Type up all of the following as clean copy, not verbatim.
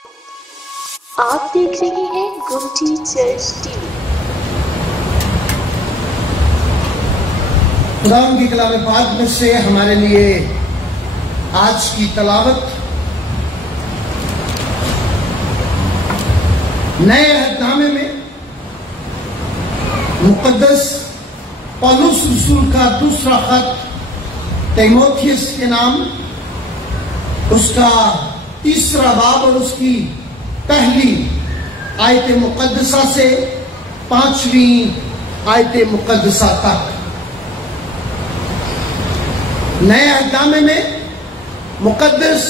آپ دیکھ رہے ہیں گمٹی چرچ ٹی وی۔ خدا کی کلام پاک میں سے ہمارے لیے آج کی تلاوت نئے عہد نامے میں مقدس پولس رسول کا دوسرا خط تیموتھیوس کے نام، اس کا تیسرا باب اور اس کی پہلی آیت مقدسہ سے 5ویں آیت مقدسہ تک۔ نئے عہد نامے میں مقدس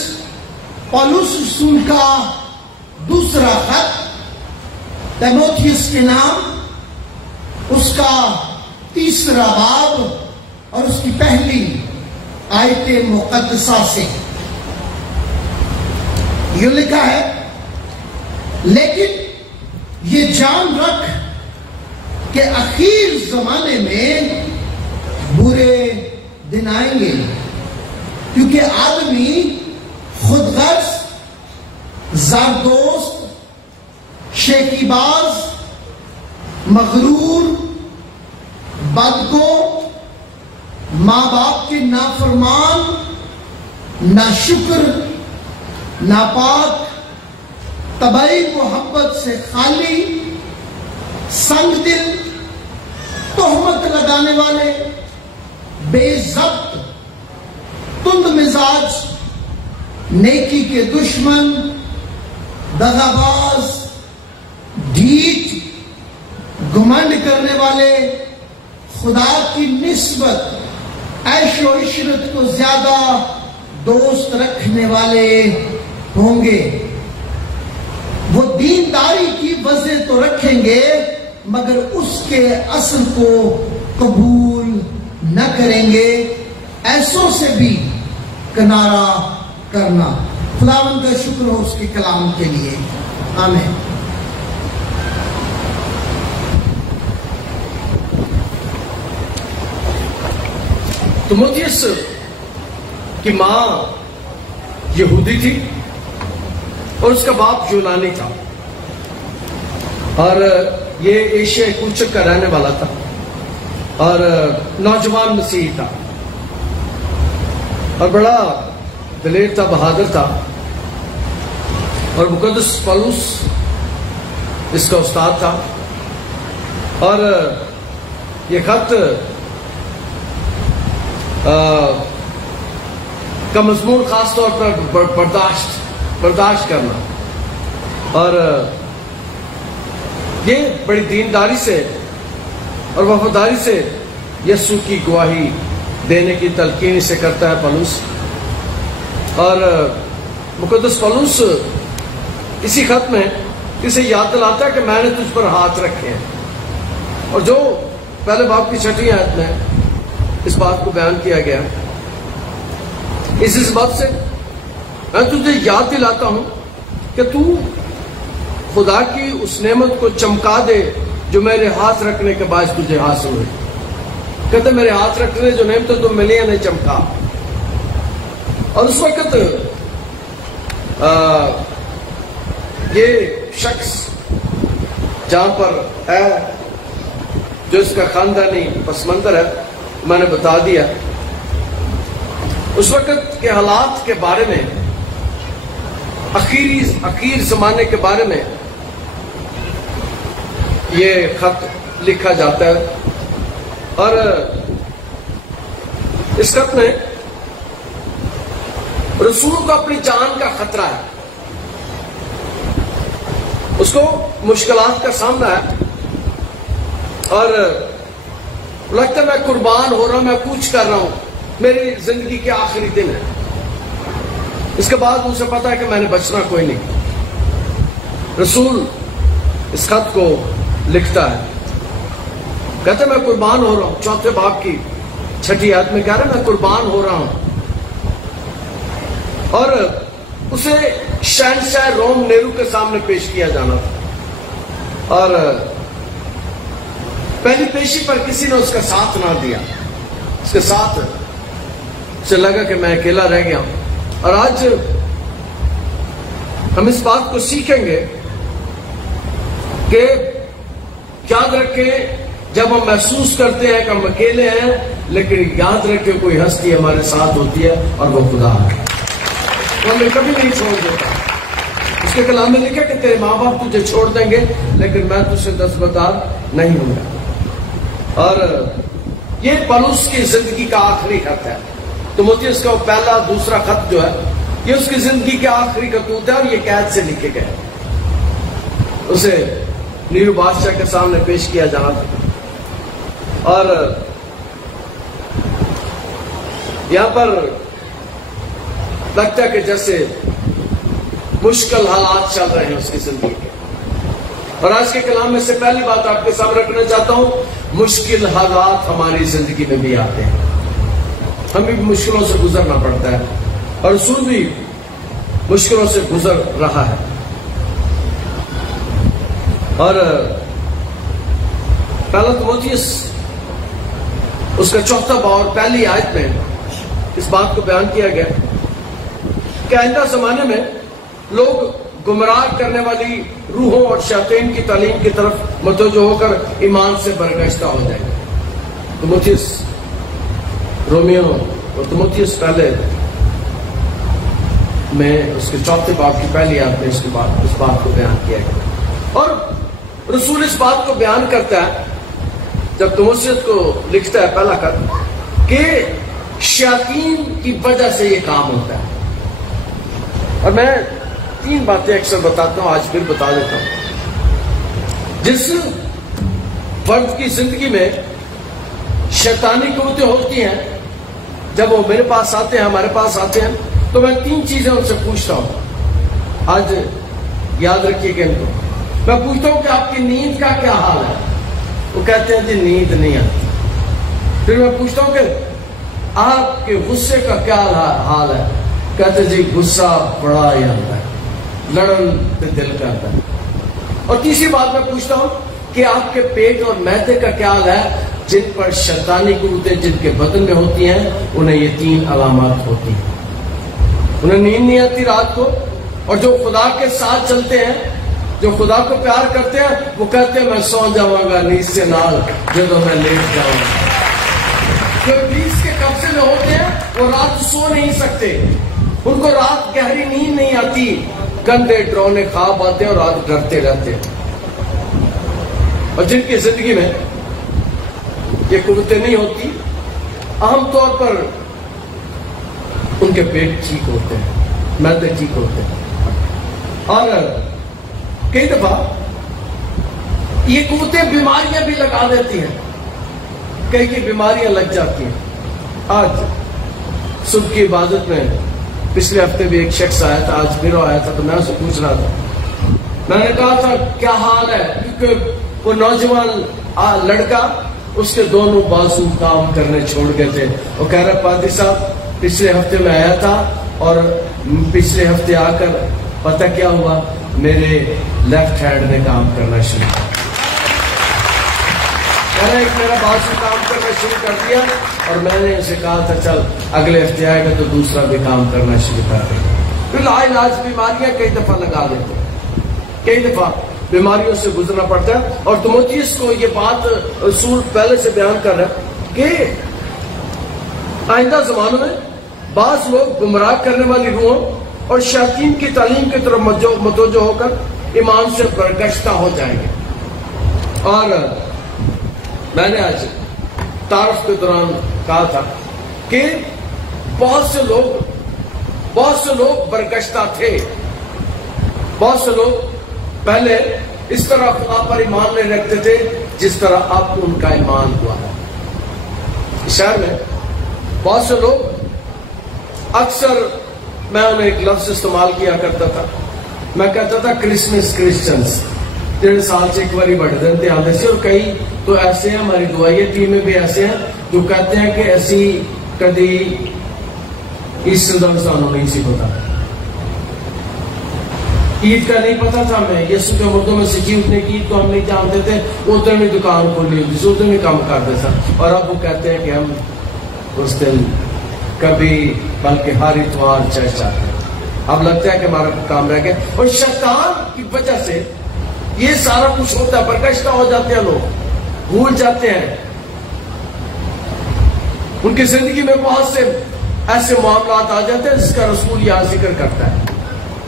پولس رسول کا دوسرا خط تیموتھیوس کے نام، اس کا تیسرا باب اور اس کی پہلی آیت مقدسہ سے یہ لکھا ہے، لیکن یہ جان رکھ کہ اخیر زمانے میں برے دن آئیں گے، کیونکہ آدمی خود غرض، زردوست، شیخی باز، مغرور، بدگو، ماں باپ کے نافرمان، ناشکر، ناپاک، طبعی محبت سے خالی، سنگ دل، تہمت لگانے والے، بے ضبط، تند مزاج، نیکی کے دشمن، دغاباز، ڈھیٹ، گھمنڈ کرنے والے، خدا کی نسبت عیش و عشرت کو زیادہ دوست رکھنے والے ہوں گے۔ وہ دینداری کی وجہ تو رکھیں گے مگر اس کے اصل کو قبول نہ کریں گے، ایسوں سے بھی کنارہ کرنا۔ خداوند کا شکر ہو اس کے کلام کے لیے، آمین۔ تیموتھیوس کی ماں یہودی تھی اور اس کا باپ یونانی تھا، اور یہ ایشیا کوچک کا رہنے والا تھا اور نوجوان مسیحی تھا اور بڑا دلیر تھا، بہادر تھا، اور مقدس پولس اس کا استاد تھا۔ اور یہ خط کا مضمون خاص طور پر برداشت کرنا، اور یہ بڑی دینداری سے اور وفاداری سے یسوع کی گواہی دینے کی تلقین اسے کرتا ہے پولس۔ اور مقدس پولس اسی خط میں اسے یاد دلاتا ہے کہ میں نے تجھ پر ہاتھ رکھے ہیں، اور جو پہلے باب کی 6 آیت میں اس بات کو بیان کیا گیا، اس بات سے میں تجھے یاد دلاتا ہوں کہ تو خدا کی اس نعمت کو چمکا دے جو میرے ہاتھ رکھنے کے باعث تجھے حاصل ہوئی۔ کہتے میرے ہاتھ رکھنے جو نعمتیں تو ملی ہیں، نہیں چمکا۔ اور اس وقت یہ شخص جہاں پر ہے، جو اس کا خاندانی پس منظر ہے، میں نے بتا دیا۔ اس وقت کے حالات کے بارے میں، اخیر زمانے کے بارے میں یہ خط لکھا جاتا ہے، اور اس خط میں رسول کو اپنی جان کا خطرہ ہے، اس کو مشکلات کا سامنا ہے، اور لگتا ہے میں قربان ہو رہا ہوں، میں کوچ کر رہا ہوں، میری زندگی کے آخری دن ہے۔ اس کے بعد اسے پتا ہے کہ میں نے بچنا کوئی نہیں۔ رسول اس خط کو لکھتا ہے، کہتا ہے میں قربان ہو رہا ہوں، 4 باب کی 6 آیت میں کہہ رہا ہے میں قربان ہو رہا ہوں۔ اور اسے شہنشاہ روم نیرو کے سامنے پیش کیا جانا تھا، اور پہلی پیشی پر کسی نے اس کا ساتھ نہ دیا، اس کے ساتھ اسے لگا کہ میں اکیلا رہ گیا ہوں۔ اور آج ہم اس بات کو سیکھیں گے کہ یاد رکھیں جب ہم محسوس کرتے ہیں کہ ہم اکیلے ہیں، لیکن یاد رکھیں کوئی ہستی ہمارے ساتھ ہوتی ہے اور وہ خدا ہے، وہ ہمیں کبھی نہیں چھوڑ دیتا۔ اس کے کلام میں لکھا کہ تیرے ماں باپ تجھے چھوڑ دیں گے لیکن میں تجھ سے دستبردار نہیں ہوں گا۔ اور یہ پولس کی زندگی کا آخری خط ہے۔ تیموتھیوس کا پہلا دوسرا خط جو ہے یہ اس کی زندگی کے آخری خطوط ہے، اور یہ قید سے لکھے گئے، اسے نیرو بادشاہ کے سامنے پیش کیا جانا تھا۔ اور یہاں پر لگتا ہے کہ جیسے مشکل حالات چل رہے ہیں اس کی زندگی کے، اور آج کے کلام میں سے پہلی بات آپ کے سامنے رکھنا چاہتا ہوں، مشکل حالات ہماری زندگی میں بھی آتے ہیں، ہمیں بھی مشکلوں سے گزرنا پڑتا ہے، اور رسول بھی مشکلوں سے گزر رہا ہے۔ اور پہلا تیموتھیوس اس کا چوتھا باب اور پہلی آیت میں اس بات کو بیان کیا گیا کہ آئندہ زمانے میں لوگ گمراہ کرنے والی روحوں اور شیاطین کی تعلیم کی طرف متوجہ ہو کر ایمان سے برگشتہ ہو جائیں گے۔ تیموتھیوس رومیو اور تیموتھیوس پہلے میں اس کے چوتھے باب کی پہلی آیت میں اس بات کو بیان کیا گیا، اور رسول اس بات کو بیان کرتا ہے جب تیموتھیوس کو لکھتا ہے پہلا خط کہ شیاطین کی وجہ سے یہ کام ہوتا ہے۔ اور میں 3 باتیں اکثر بتاتا ہوں، آج پھر بتا دیتا ہوں۔ جس فرد کی زندگی میں شیطانی قوتیں ہوتی ہیں، جب وہ میرے پاس آتے ہیں، ہمارے پاس آتے ہیں، تو میں 3 چیزیں ان سے پوچھتا ہوں، آج یاد رکھیے کہ ان کو میں پوچھتا ہوں کہ آپ کی نیند کا کیا حال ہے؟ وہ کہتے ہیں جی نیند نہیں آتی۔ پھر میں پوچھتا ہوں کہ آپ کے غصے کا کیا حال ہے؟ کہتے جی غصہ بڑا ہی آتا ہے، لڑن پہ دل کرتا ہے۔ اور تیسری بات میں پوچھتا ہوں کہ آپ کے پیٹ اور معدے کا کیا حال ہے؟ جن پر شیطانی قوتیں جن کے بدن میں ہوتی ہیں انہیں یہ 3 علامات ہوتی ہیں، انہیں نیند نہیں آتی رات کو، اور جو خدا کے ساتھ چلتے ہیں، جو خدا کو پیار کرتے ہیں، وہ کہتے ہیں میں سو جاؤں گا نیند سے نال جب میں لیٹ جاؤں گا۔ جو ابلیس کے قبضے میں ہوتے ہیں وہ رات سو نہیں سکتے، ان کو رات گہری نیند نہیں آتی، گندے ڈرونے خواب آتے ہیں اور رات ڈرتے رہتے ہیں۔ اور جن کی زندگی میں یہ قوتیں نہیں ہوتی، عام طور پر ان کے پیٹ ٹھیک ہوتے ہیں، معدے ٹھیک ہوتے ہیں، اور کئی دفعہ یہ قوتیں بیماریاں بھی لگا دیتی ہیں، کئی کی بیماریاں لگ جاتی ہیں۔ آج صبح کی عبادت میں پچھلے ہفتے بھی ایک شخص آیا تھا، آج پھر آیا تھا، تو میں اسے پوچھ رہا تھا، میں نے کہا تھا کیا حال ہے، کیونکہ وہ نوجوان لڑکا، اس کے دونوں بازو کام کرنے چھوڑ گئے تھے۔ وہ کہہ رہا پادری صاحب پچھلے ہفتے میں آیا تھا اور پچھلے ہفتے آ کر پتہ کیا ہوا، میرے لیفٹ ہینڈ نے کام کرنا شروع کیا، ایک میرا بازو کام کرنا شروع کر دیا، اور میں نے اسے کہا تھا چل اگلے ہفتے آئے گا تو دوسرا بھی کام کرنا شروع کر دے گا۔ پھر لاعلاج بیماریاں کئی دفعہ لگا دیتے ہیں، کئی دفعہ بیماریوں سے گزرنا پڑتا ہے۔ اور تیموتھیوس کو یہ بات رسول پہلے سے بیان کر رہا ہے کہ آئندہ زمانوں میں بعض لوگ گمراہ کرنے والی روحوں اور شیاطین کی تعلیم کی طرف متوجہ ہو کر ایمان سے برگشتہ ہو جائیں گے۔ اور میں نے آج تعارف کے دوران کہا تھا کہ بہت سے لوگ برگشتہ تھے، بہت سے لوگ پہلے اس طرح خدا پر ایمان نہیں رکھتے تھے جس طرح اب ان کا ایمان ہوا ہے۔ اس شہر میں بہت سے لوگ، اکثر میں انہیں ایک لفظ استعمال کیا کرتا تھا، میں کہتا تھا کرسمس کرسچنز، جڑے سال سے ایک باری بڑھ دن تے آتے سے، اور کئی تو ایسے ہیں، ہماری دعائیہ ٹیم میں بھی ایسے ہیں جو کہتے ہیں کہ ایسی کدی اس دا سانوں نہیں سی پتا، عید کا نہیں پتا تھا ہمیں، یسوع کے مردوں میں سے جی اٹھنے کی عید کو ہم نہیں جانتے تھے، ادھر میں دکان کھولی ہوتی تھی، ادھر میں کام کرتے تھا، اور اب وہ کہتے ہیں کہ ہم اس دن کبھی بلکہ ہر اتوار چرچ آتے ہیں، اب لگتا ہے کہ ہمارا کام رہ گیا. اور شیطان کی وجہ سے یہ سارا کچھ ہوتا ہے. برگشتہ ہو جاتے ہیں لوگ, بھول جاتے ہیں. ان کی زندگی میں بہت سے ایسے معاملات آ جاتے ہیں جس کا رسول یہاں ذکر کرتا ہے.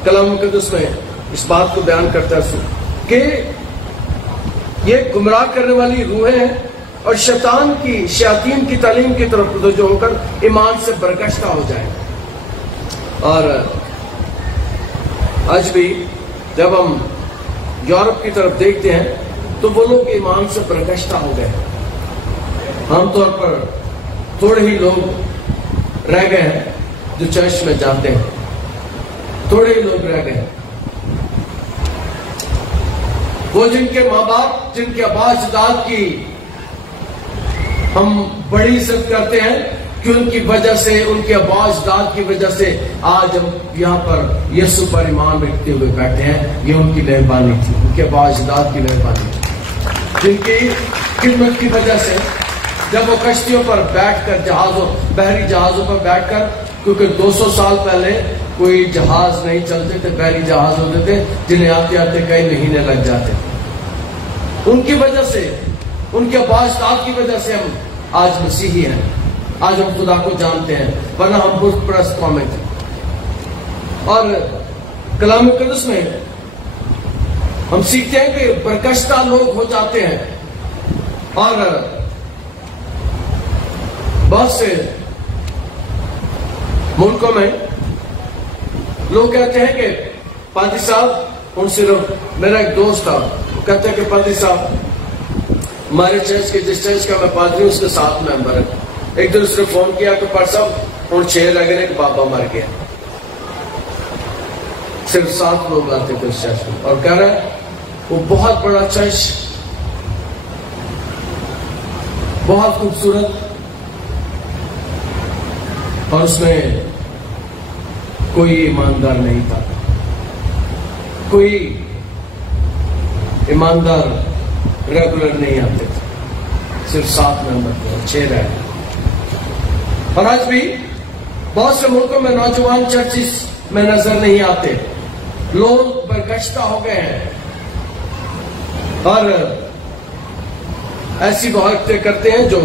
کلام مقدس میں اس بات کو بیان کرتا ہے کہ یہ گمراہ کرنے والی روحیں ہیں اور شیاطین کی تعلیم کی طرف متوجہ ہو کر ایمان سے برگشتہ ہو جائیں. اور آج بھی جب ہم یورپ کی طرف دیکھتے ہیں تو وہ لوگ ایمان سے برگشتہ ہو گئے. عام طور پر تھوڑے ہی لوگ رہ گئے ہیں جو چرچ میں جاتے ہیں, تھوڑے ہی لوگ رہ گئے ہیں. وہ جن کے ماں باپ, جن کے آبا اجداد کی ہم بڑی عزت کرتے ہیں کہ ان کی وجہ سے, ان کے آبا اجداد کی وجہ سے آج ہم یہاں پر یسوع پر ایمان رکھتے ہوئے بیٹھے ہیں, یہ ان کی مہربانی تھی, ان کے آبا اجداد کی مہربانی تھی, جن کی خدمت کی وجہ سے جب وہ کشتیوں پر بیٹھ کر بحری جہازوں پر بیٹھ کر, کیونکہ 200 سال پہلے کوئی جہاز نہیں چلتے تھے, بحری جہاز ہوتے تھے جنہیں آتے آتے کئی مہینے لگ جاتے. ان کی وجہ سے, ان کے آبا اجداد کی وجہ سے ہم آج مسیحی ہیں, آج ہم خدا کو جانتے ہیں, ورنہ ہم بت پرست قومیں تھے. اور کلام مقدس میں ہم سیکھتے ہیں کہ برگشتہ لوگ ہو جاتے ہیں. اور بہت سے ملکوں میں لوگ کہتے ہیں کہ پادری صاحب, ان صرف میرا ایک دوست تھا, کہتے ہیں کہ پادری صاحب ہمارے چرچ کے, جس چرچ کا میں پادری ہوں اس کے 7 ممبر ہیں. ایک دن اس نے فون کیا کہ پر صاحب ان 6 لگ رہے کہ بابا مر گیا. صرف 7 لوگ آتے تھے اس چرچ میں, اور کہہ رہا ہے وہ بہت بڑا چرچ, بہت خوبصورت, اور اس میں کوئی ایماندار نہیں تھا, کوئی ایماندار ریگولر نہیں آتے تھے, صرف 7 ممبر تھے اور 6 رہ گئے. اور آج بھی بہت سے ملکوں میں نوجوان چرچز میں نظر نہیں آتے, لوگ برگشتہ ہو گئے ہیں اور ایسی حرکتیں کرتے ہیں جو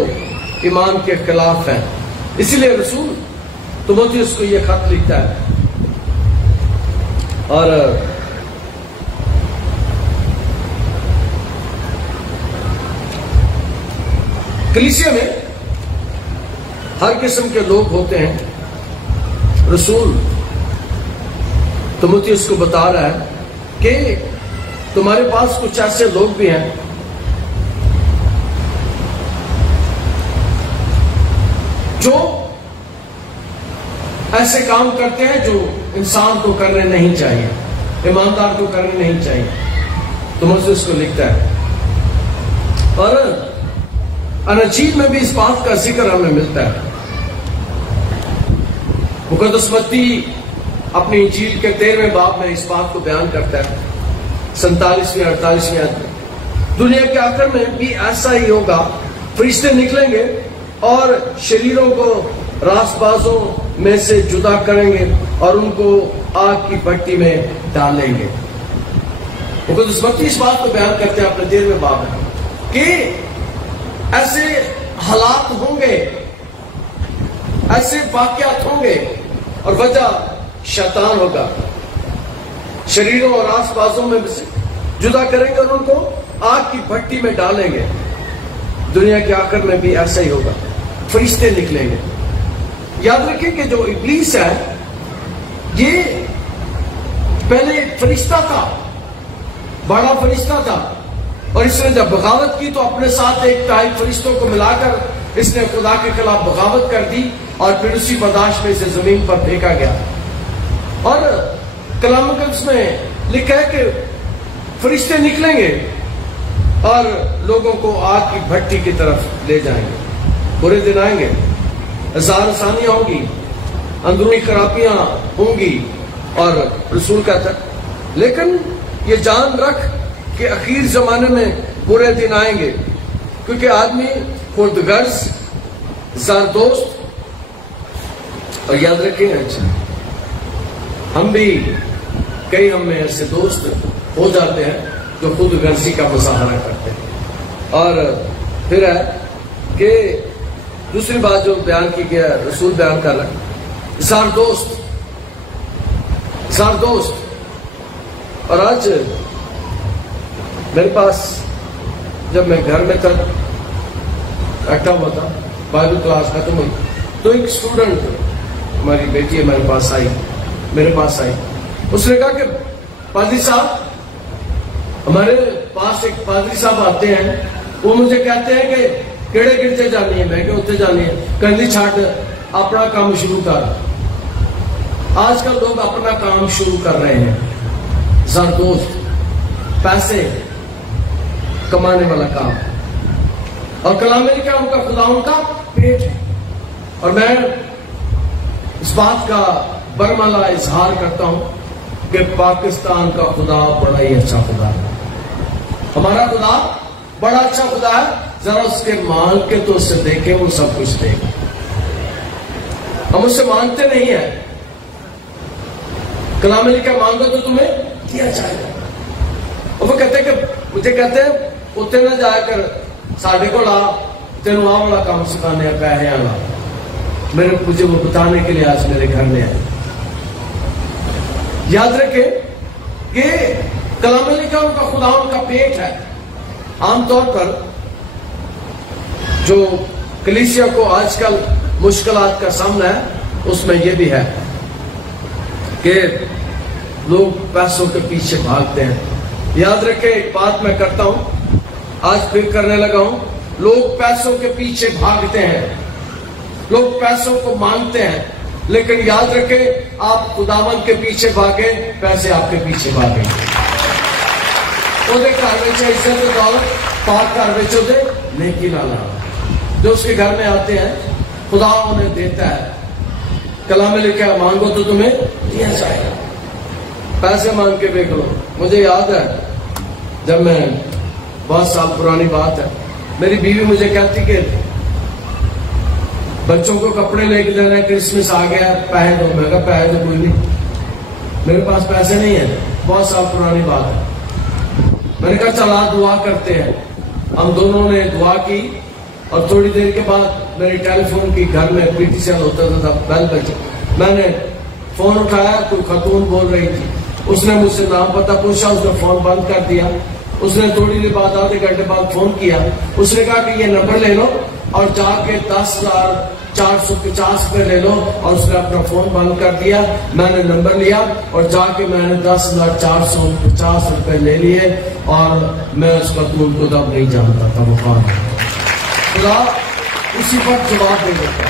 ایمان کے خلاف ہیں. اسی لیے رسول تیموتھیوس کو یہ خط لکھتا ہے. اور کلیسیا میں ہر قسم کے لوگ ہوتے ہیں. رسول تیموتھیوس کو بتا رہا ہے کہ تمہارے پاس کچھ ایسے لوگ بھی ہیں جو ایسے کام کرتے ہیں جو انسان کو کرنے نہیں چاہیے, ایماندار کو کرنے نہیں چاہیے. تیموتھیوس کو لکھتا ہے. اور انجیل میں بھی اس بات کا ذکر ہمیں ملتا ہے. مقدس متی اپنی انجیل کے 13ویں باب میں اس بات کو بیان کرتا ہے, 47ویں 48ویں آیت میں. دنیا کے آخر میں بھی ایسا ہی ہوگا, فرشتے نکلیں گے اور شریروں کو راست بازوں میں سے جدا کریں گے اور ان کو آگ کی بھٹی میں ڈالیں گے. مقدس متی اس بات کو بیان کرتے ہیں اپنے 13ویں باب میں کہ ایسے حالات ہوں گے, ایسے واقعات ہوں گے, اور وجہ شیطان ہوگا. شریروں اور آس پاسوں میں سے جدا کریں گے اور ان کو آگ کی بھٹی میں ڈالیں گے. دنیا کے آخر میں بھی ایسا ہی ہوگا, فرشتے نکلیں گے. یاد رکھیں کہ جو ابلیس ہے یہ پہلے فرشتہ تھا, بڑا فرشتہ تھا, اور اس نے جب بغاوت کی تو اپنے ساتھ ایک ٹائپ فرشتوں کو ملا کر اس نے خدا کے خلاف بغاوت کر دی اور پھر اسی برداشت میں اسے زمین پر پھینکا گیا. اور کلام مقدس میں لکھا ہے کہ فرشتے نکلیں گے اور لوگوں کو آگ کی بھٹی کی طرف لے جائیں گے. برے دن آئیں گے, ہزار آسانیاں ہوں گی, اندرونی خرابیاں ہوں گی. اور رسول کہتا ہے لیکن یہ جان رکھ کہ اخیر زمانے میں برے دن آئیں گے, کیونکہ آدمی خود غرض, زار دوست, اور یاد رکھیں ہم بھی کئی ہم میں ایسے دوست ہو جاتے ہیں جو خود غرضی کا مظاہرہ کرتے ہیں. اور پھر ہے کہ دوسری بات جو بیان کی گیا رسول بیان کر رہا ہے سار دوست. اور آج میرے پاس جب میں گھر میں تھا بیٹھا ہوا تھا بائبل کلاس ختم ہوئی تو ایک اسٹوڈنٹ ہماری بیٹی میرے پاس آئی. اس نے کہا کہ پادری صاحب ہمارے پاس ایک پادری صاحب آتے ہیں, وہ مجھے کہتے ہیں کہ کیڑے گرجے جانی ہے. میں کہ اتنے جانی ہے. کہندی چھاٹ اپنا کام شروع کر. آج کل لوگ اپنا کام شروع کر رہے ہیں. زردوست پیسے کمانے والا کام. اور کلام میں کیا ان کا خدا ان کا پیٹ ہے. اور میں اس بات کا برملا اظہار کرتا ہوں کہ پاکستان کا خدا بڑا ہی اچھا خدا ہے. ہمارا خدا بڑا اچھا خدا ہے. ذرا اس کے مانگ کے تو اس سے دیکھیں, وہ سب کچھ دے گا. ہم اس سے مانگتے نہیں ہیں. کلام میں کیا مانگو تو تمہیں دیا جائے گا. اور وہ کہتے ہیں کہ مجھے کہتے ہیں اتنے نہ جا کر ساڑھے کو لا تینوں آ والا کام سکھانے پیسے آنا. مجھے وہ بتانے کے لیے آج میرے گھر میں آئے. یاد رکھیں کہ کلام میں لکھا ان کا خدا ان کا پیٹ ہے. عام طور پر جو کلیسیا کو آج کل مشکلات کا سامنا ہے اس میں یہ بھی ہے کہ لوگ پیسوں کے پیچھے بھاگتے ہیں. یاد رکھیں ایک بات میں کرتا ہوں, آج پھر کرنے لگا ہوں. لوگ پیسوں کے پیچھے بھاگتے ہیں, لوگ پیسوں کو مانگتے ہیں, لیکن یاد رکھیں آپ خداوند کے پیچھے بھاگیں, پیسے آپ کے پیچھے بھاگیں. وہ دے گھر میں عزت دولت پاک گھر میں دے نیکی لانا. جو اس کے گھر میں آتے ہیں خدا انہیں دیتا ہے. کلام میں لکھا مانگو تو تمہیں دیا جائے گا. پیسے مانگ کے دیکھ لو. مجھے یاد ہے جب میں بہت سال پرانی بات ہے, میری بیوی مجھے کہتی کہ بچوں کو کپڑے لے کے دینا, کرسمس آ گیا, پیسے دو. میں کہا پیسے تو کوئی نہیں, میرے پاس پیسے نہیں ہیں. بہت سال پرانی بات ہے. میں نے کہا چلا دعا کرتے ہیں. ہم دونوں نے دعا کی اور تھوڑی دیر کے بعد میری ٹیلی فون کی, گھر میں پی ٹی سی ایل ہوتا تھا, بیل بجے. میں نے فون اٹھایا, کوئی خاتون بول رہی تھی. اس نے مجھ سے نام پتہ پوچھا, اس نے فون بند کر دیا. اس نے تھوڑی دیر بعد آدھے گھنٹے بعد فون کیا. اس نے کہا کہ یہ نمبر لے لو اور جا کے 10,450 روپے لے لو. اور اس نے اپنا فون بند کر دیا. میں نے نمبر لیا اور جا کے میں نے 10,450 روپے لے لیے. اور میں اس کا خاتون کو تب نہیں جانتا تھا وہ کون ہے. خدا اسی وقت جواب دے دیتا ہے.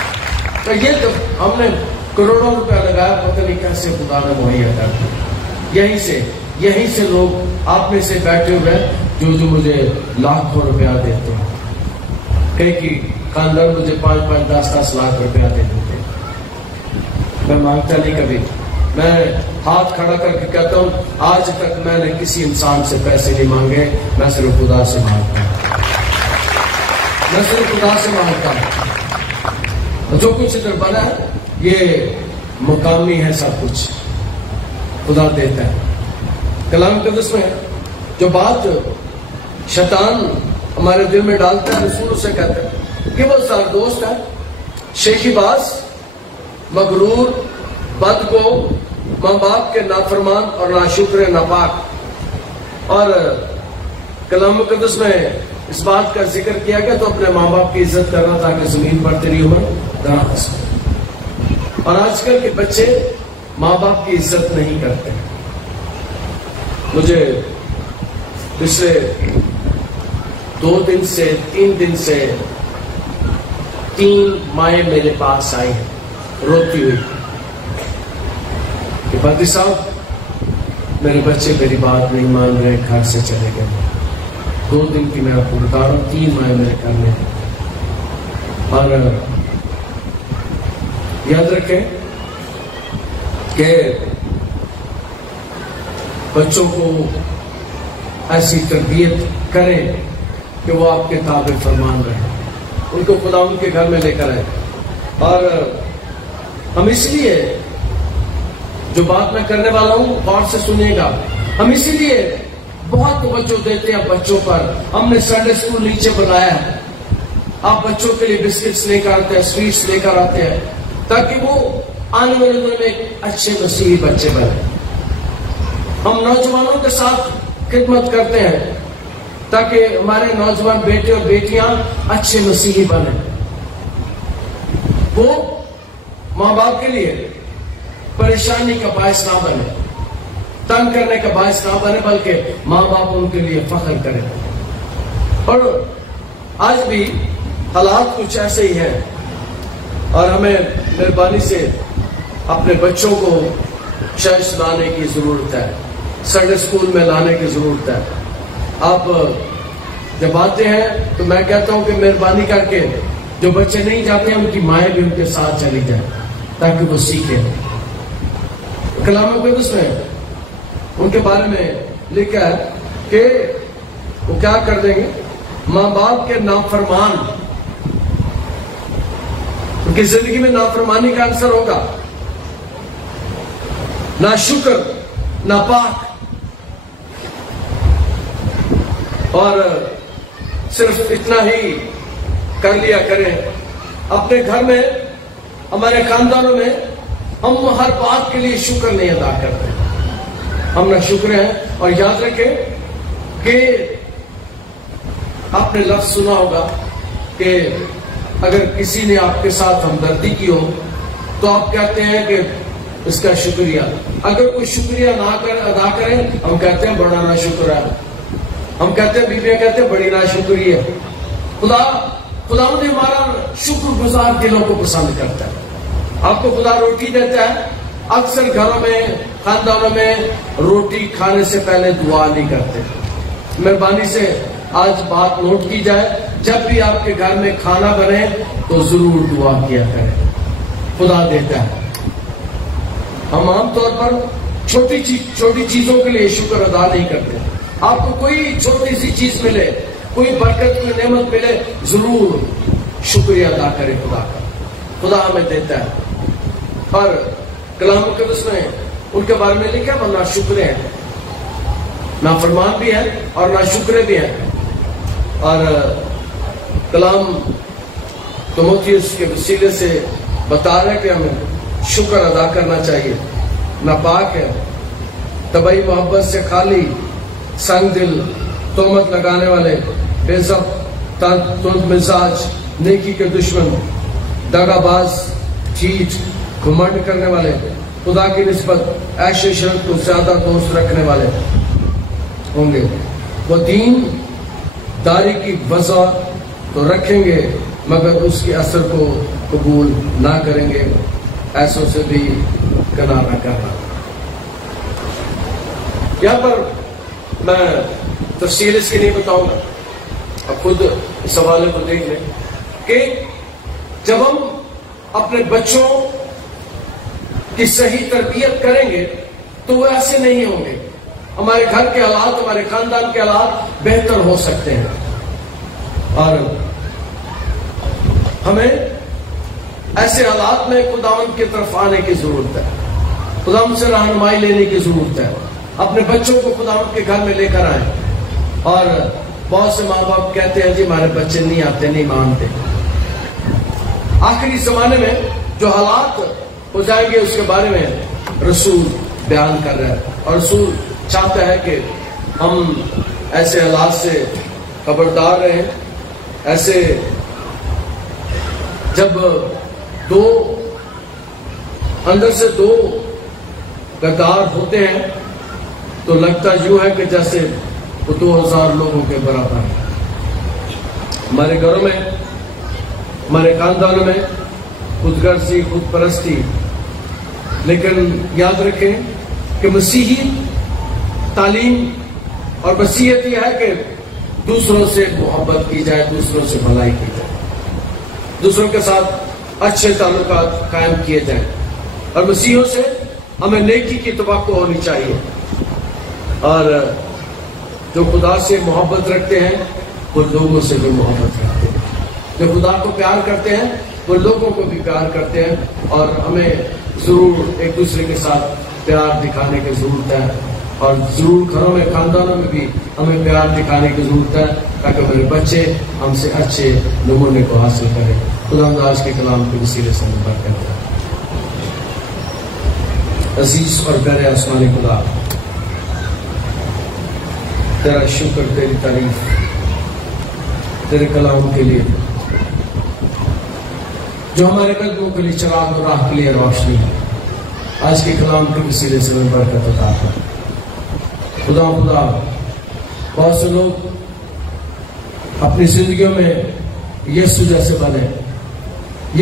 تو یہ جب ہم نے کروڑوں روپے لگایا, پتہ نہیں کیسے خدا نے مہیا کر دیا. یہیں سے لوگ آپ میں سے بیٹھے ہوئے جو مجھے لاکھوں روپیہ دیتے ہیں. کئی کی خاندان مجھے 5-5, 10-10 لاکھ روپیہ دے دیتے ہیں. میں مانگتا نہیں کبھی. میں ہاتھ کھڑا کر کے کہتا ہوں آج تک میں نے کسی انسان سے پیسے نہیں مانگے. میں صرف خدا سے مانگتا ہوں. میں صرف خدا سے مانگتا ہوں. جو کچھ ادھر بنا ہے یہ مقامی ہے, سب کچھ خدا دیتا ہے. کلام مقدس میں جو بات شیطان ہمارے دل میں ڈالتا ہے, رسول اسے کہتے ہیں کہ وہ زردوست ہے, شیخی باز, مغرور, بدگو, ماں باپ کے نافرمان اور ناشکر ناپاک. اور کلام مقدس میں اس بات کا ذکر کیا گیا تو اپنے ماں باپ کی عزت کرنا تاکہ زمین پر تیری عمر دراز ہو. اور آج کل کے بچے ماں باپ کی عزت نہیں کرتے. مجھے پچھلے 2 دن سے 3 دن سے 3 مائیں میرے پاس آئی روتی ہوئی کہ پادری صاحب میرے بچے میری بات نہیں مان رہے, گھر سے چلے گئے. 2 دن کی میں آپ کو بتا رہا ہوں, 3 مائیں میرے گھر میں. اور یاد رکھیں کہ بچوں کو ایسی تربیت کریں کہ وہ آپ کے تابع فرمان رہیں. ان کو خدا ان کے گھر میں لے کر آئے. اور ہم اس لیے جو بات میں کرنے والا ہوں غور سے سنیے گا. ہم اسی لیے بہت توجہ دیتے ہیں بچوں پر. ہم نے سنڈے اسکول نیچے بنایا ہے. آپ بچوں کے لیے بسکٹس لے کر آتے ہیں, سویٹس لے کر آتے ہیں, تاکہ وہ آنے والے دنوں میں ایک اچھے مسیحی بچے بنے. ہم نوجوانوں کے ساتھ خدمت کرتے ہیں تاکہ ہمارے نوجوان بیٹے اور بیٹیاں اچھے مسیحی بنے. وہ ماں باپ کے لیے پریشانی کا باعث نہ بنے, تنگ کرنے کا باعث نہ بنے, بلکہ ماں باپ ان کے لیے فخر کریں. اور آج بھی حالات کچھ ایسے ہی ہیں, اور ہمیں مہربانی سے اپنے بچوں کو چرچ لانے کی ضرورت ہے, سنڈے اسکول میں لانے کی ضرورت ہے. آپ جب آتے ہیں تو میں کہتا ہوں کہ مہربانی کر کے جو بچے نہیں جاتے ہیں ان کی مائیں بھی ان کے ساتھ چلی جائیں تاکہ وہ سیکھیں. کلام مقدس میں ان کے بارے میں لکھا ہے کہ وہ کیا کر دیں گے, ماں باپ کے نافرمان, ان کی زندگی میں نافرمانی کا اثر ہوگا, نہ شکر نہ پاک. اور صرف اتنا ہی کر لیا کریں اپنے گھر میں, ہمارے خاندانوں میں ہم ہر بات کے لیے شکر نہیں ادا کرتے. ہم نہ شکر ہیں. اور یاد رکھیں کہ آپ نے لفظ سنا ہوگا کہ اگر کسی نے آپ کے ساتھ ہمدردی کی ہو تو آپ کہتے ہیں کہ اس کا شکریہ. اگر کوئی شکریہ نہ ادا کریں ہم کہتے ہیں بڑا نا شکر ہے. ہم کہتے ہیں, بیویاں کہتے ہیں بڑی نا شکری ہے. خدا نے ہمارا شکر گزار دلوں کو پسند کرتا ہے. آپ کو خدا روٹی دیتا ہے, اکثر گھروں میں خاندانوں میں روٹی کھانے سے پہلے دعا نہیں کرتے. مہربانی سے آج بات نوٹ کی جائے, جب بھی آپ کے گھر میں کھانا بنے تو ضرور دعا کیا کریں. خدا دیتا ہے. ہم عام طور پر چھوٹی چیزوں کے لیے شکر ادا نہیں کرتے. آپ کو کوئی چھوٹی سی چیز ملے, کوئی برکت, کوئی نعمت ملے, ضرور شکریہ ادا کریں خدا کا. خدا ہمیں دیتا ہے. اور کلام مقدس میں ان کے بارے میں لکھا, وہ ناشکرے ہیں, نافرمان بھی ہیں اور ناشکرے بھی ہیں. اور کلام تیموتھیوس کے وسیلے سے بتا رہے کہ ہمیں شکر ادا کرنا چاہیے. ناپاک ہے, طبعی محبت سے خالی, سنگ دل, تہمت لگانے والے, بے ضبط, تند مزاج, نیکی کے دشمن, دغا باز, ٹھیٹ, گھمنڈ کرنے والے, خدا کی نسبت عیش عشرت کو زیادہ دوست رکھنے والے ہوں گے. وہ دین داری کی وضع تو رکھیں گے مگر اس کے اثر کو قبول نہ کریں گے. ایسوں سے بھی کنارہ کرنا. یہاں پر میں تفصیل اس کی نہیں بتاؤں گا, اب خود اس حوالے کو دیکھ لیں کہ جب ہم اپنے بچوں کی صحیح تربیت کریں گے تو وہ ایسے نہیں ہوں گے. ہمارے گھر کے حالات, ہمارے خاندان کے حالات بہتر ہو سکتے ہیں. اور ہمیں ایسے حالات میں خداوند کی طرف آنے کی ضرورت ہے, خداوند سے رہنمائی لینے کی ضرورت ہے. اپنے بچوں کو خداوند کے گھر میں لے کر آئیں. اور بہت سے ماں باپ کہتے ہیں جی ہمارے بچے نہیں آتے, نہیں مانتے. آخری زمانے میں جو حالات ہو جائیں گے اس کے بارے میں رسول بیان کر رہا ہے, اور رسول چاہتا ہے کہ ہم ایسے حالات سے خبردار رہیں. ایسے جب اندر سے دو غدار ہوتے ہیں تو لگتا یوں ہے کہ جیسے وہ 2000 لوگوں کے برابر ہیں. ہمارے گھروں میں, ہمارے خاندانوں میں خود غرضی, خود پرستی. لیکن یاد رکھیں کہ مسیحی تعلیم اور مسیحیت یہ ہے کہ دوسروں سے محبت کی جائے, دوسروں سے بھلائی کی جائے, دوسروں کے ساتھ اچھے تعلقات قائم کیے جائیں. اور مسیحیوں سے ہمیں نیکی کی توقع ہونی چاہیے. اور جو خدا سے محبت رکھتے ہیں وہ لوگوں سے بھی محبت رکھتے ہیں. جو خدا کو پیار کرتے ہیں وہ لوگوں کو بھی پیار کرتے ہیں. اور ہمیں ضرور ایک دوسرے کے ساتھ پیار دکھانے کی ضرورت ہے، اور ضرور گھروں میں خاندانوں میں بھی ہمیں پیار دکھانے کی ضرورت ہے تاکہ میرے بچے ہم سے اچھے نمونے کو حاصل کریں۔ خدا آج کے کلام کے وسیلے سے ہمیں برکت دے۔ عزیز اور پیارے آسمانی خدا، تیرا شکر، تیری تعریف تیرے کلام کے لیے جو ہمارے قلبوں کے لیے چراغ اور راہ کے لیے روشنی ہے۔ آج کے کلام کے وسیلے سے ہمیں برکت عطا کر۔ خدا بہت سے لوگ اپنی زندگیوں میں یسوع جیسے بنے،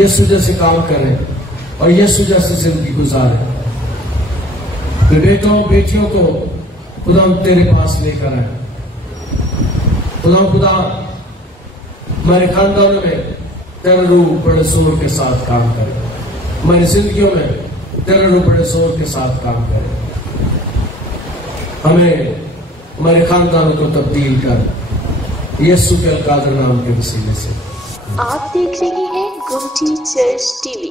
یسوع جیسے کام کریں اور یسوع جیسے زندگی گزاریں۔ اپنے بیٹوں بیٹیوں کو خدا تیرے پاس لے کر آئے۔ خدا ہمارے خاندانوں میں تیرا روح بڑے زور کے ساتھ کام کرے، ہماری زندگیوں میں تیرا روح بڑے زور کے ساتھ کام کرے۔ ہمیں ہمارے خاندانوں کو تبدیل کر یسوع کے القادر نام کے وسیلے سے۔ آپ دیکھ رہے ہیں گمٹی چرچ ٹی وی۔